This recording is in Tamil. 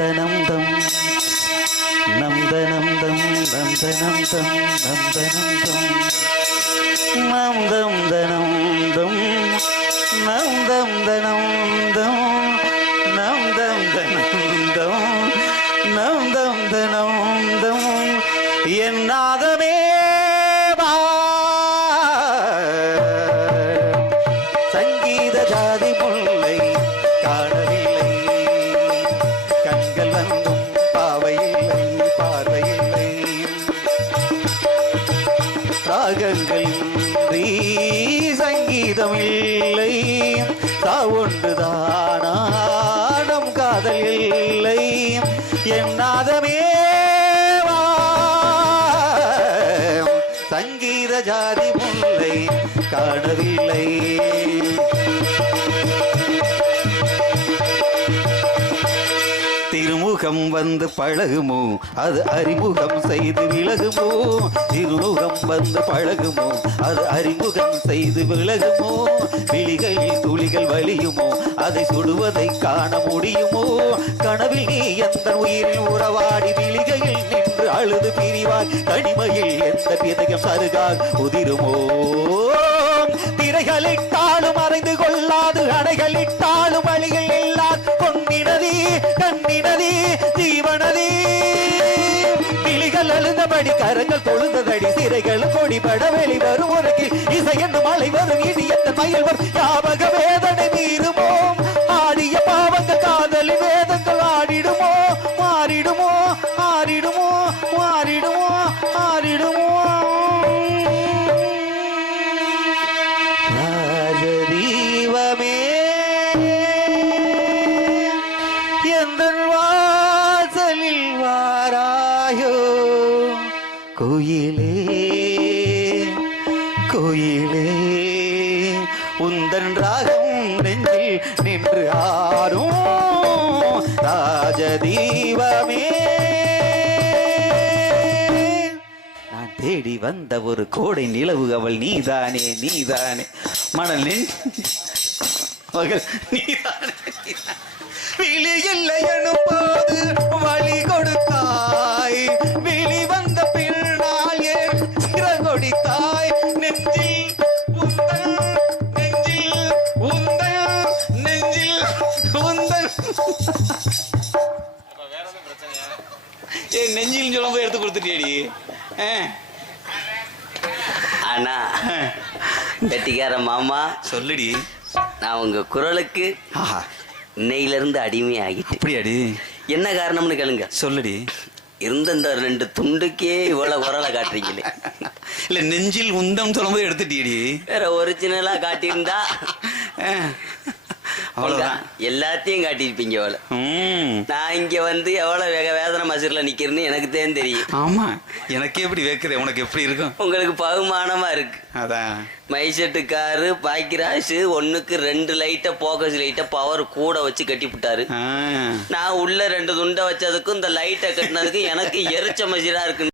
தனம் தம் நம் தனம் தம் நம் தனம் தம் நம் தனம் தம் நம் தம் தனம் தம் நம் தம் தனம் தம் நம் தம் தனம் தம் நம் தம் தனம் தம் என் நாதமே சங்கீத ஜாதி முல்லை காணவில்லை கண்கள் வந்தும் பாவையில்லை பார்வையில்லை ராகங்கள் இன்றி சங்கீதம் இல்லை தாவொன்றுதானம் காதல் இல்லை என் நாதமே சங்கீத ஜாதி முல்லை காணவில்லை திருமுகம் வந்து பழகுமோ அது அறிமுகம் செய்து விலகுமோ திருமுகம் வந்து பழகுமோ அது அறிமுகம் செய்து விலகுமோ விழிகளில் துளிகள் வலியுமோ அதை சுடுவதை காண முடியுமோ கனவில் நீ எந்த உயிரில் உறவாடி விழிகையில் நின்று அழுது பிரிவாய் தனிமையில் எந்த பிதயம் சருகால் உதிருமோ திரைகளிட்டாலும் மறைந்து கொள்ளாது அடைகளிட்டாலும் வழிகள் இல்லாது பொன்னினதி கண்ணினதி ஜீவனதி விழிகள் அழுந்தபடி கரங்கள் தொழுந்ததடி சிறைகள் கொடிபட வெளி வரும் உலகில் இசை என்னும் மழை வரும் இடி எந்த மயில் வரும் ஞாபக வேதனை மீறுமோம் ஆடிய பாவங்கள் காதலி வேதங்கள் ஆடிடுமோ மாறிடுமோ ஆறிடுமோ மாறிடுமோ ஆறிடுமோ ராஜதீவமே எந்தன் வாசலில் வாராயோ கோயிலே கோயிலே உந்தன் ராகம் நெஞ்சில் நின்று ஆரும் ராஜதீவமே நான் தேடி வந்த ஒரு கோடை நிலவு அவள் நீதானே நீதானே மணல் மகள் நீதானே விழி இல்லை எனும்போது வழி கொடுத்தாய் விழி வந்த பின்னால் ஏன் சிறகொடித்தாய் நெஞ்சில் உந்தன் நெஞ்சில் உந்தன் நெஞ்சில் உந்தன் நெஞ்சில் சொல்லும்போது எடுத்து கொடுத்துட்டேடி அண்ணா கெட்டிக்கார மாமா சொல்லுடி நான் உங்க குரலுக்கு இன்னையிலிருந்து அடிமை ஆகிட்டு. அப்படியாடி? என்ன காரணம்னு கேளுங்க. சொல்லுடி. இருந்த இந்த 2 துண்டுக்கே இவ்வளவு குரலை காட்டுறீங்களே. இல்ல நெஞ்சில் உந்தம் சொல்லும்போது எடுத்துட்டீடி. வேற ஒரிஜினலா காட்டியிருந்தா அவ்வளவுதான் எல்லாத்தையும் காட்டியிருப்பீங்க. நான் இங்க வந்து எவ்வளவு வேதனை மசூர்ல நிக்கிறேன்னு எனக்கு தான் தெரியும். ஆமா, எனக்கே எப்படி வைக்கிறேன், உனக்கு எப்படி இருக்கும்? உங்களுக்கு பகுமானமா இருக்கு. அதான் மைசெட்டு காரு பாக்கிராசு 1க்கு 2 லைட்டை போக்கஸ் லைட்டை பவர் கூட வச்சு கட்டி விட்டாரு. நான் உள்ள 2 துண்டை வச்சதுக்கும் இந்த லைட்டை கட்டினதுக்கும் எனக்கு எரிச்ச மசிரா இருக்கு.